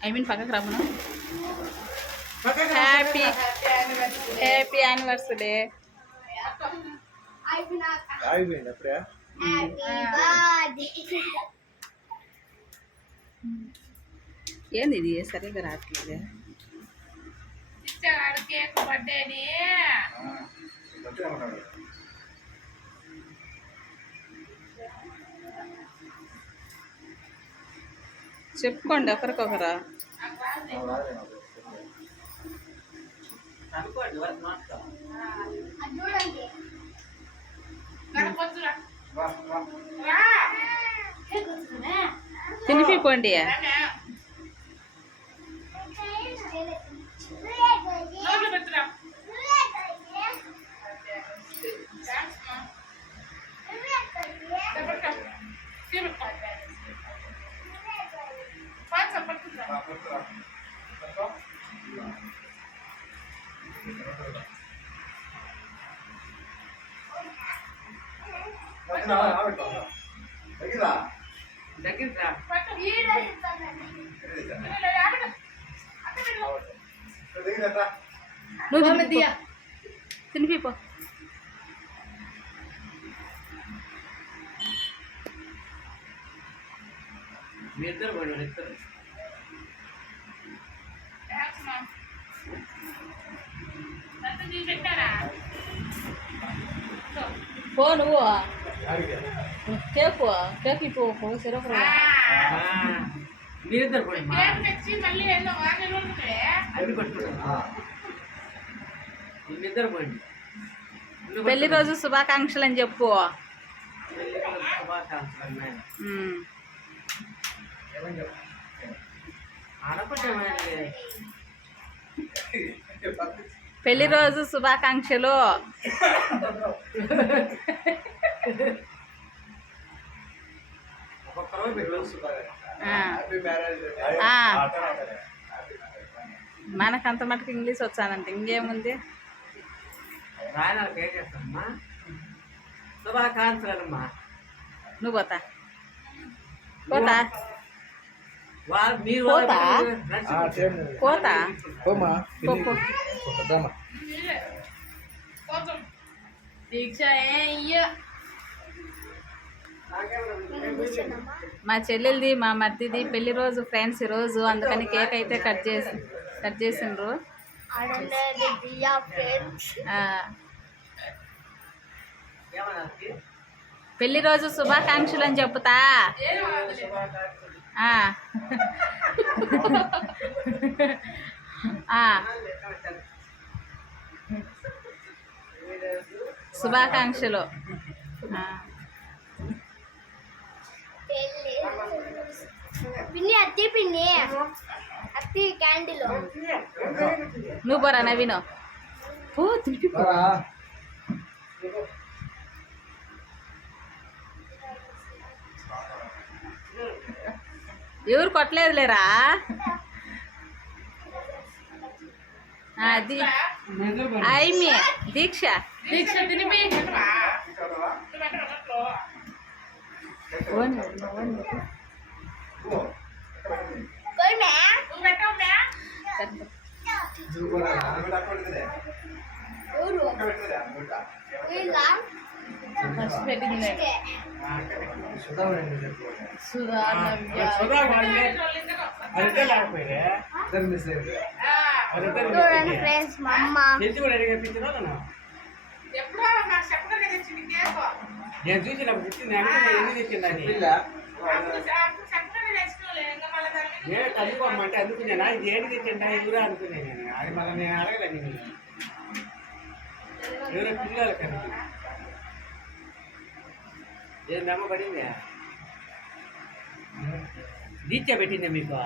I mean, పక్కకు రమ్మను. Happy happy anniversary. ఏంది ఇది సరిగ్గా రావట్లేదు. చెప్పుకోండి ఒకరికొకరా. తినిపిపోండి. తినిపిపో. పో నువ్వు కేకు కేక్ ఇప్పు సిరప్ పెళ్లి రోజు శుభాకాంక్షలు అని చెప్పు. పెళ్లి రోజు శుభాకాంక్షలు. మనకంత మటుకు ఇంగ్లీష్ వచ్చానంట, ఇంకేముంది. నువ్వు పోతా పోతా పోతా మా చెల్లెలది మా మర్దిది పెళ్లి రోజు ఫ్రెండ్స్ ఈరోజు, అందుకని కేక్ అయితే కట్ చేసిండ్రు. పెళ్లి రోజు శుభాకాంక్షలు అని చెప్తా. శుభాకాంక్షలు. పిన్ని అత్తి పిన్ని అత్తి క్యాండిల్ నువ్వు పోరా నవీను. ఎవరు కొట్టలేదు లేరా. ఐమి దీక్ష తినిపి. ఫ్రెండ్స్ మా అమ్మ నేను చూసినప్పుడు తెచ్చింది ఎందుకు తెచ్చిందని తల్లిపోమ్మంటే అందుకునేనా ఇది ఏంటి తెచ్చిందా ఎవరో అనుకునే నేను. అది మళ్ళీ నేను అడగలేదు. నేను ఎవరో పిల్లలు కదా ఏందమ్మ పడింది దీక్ష పెట్టిందే మీకు.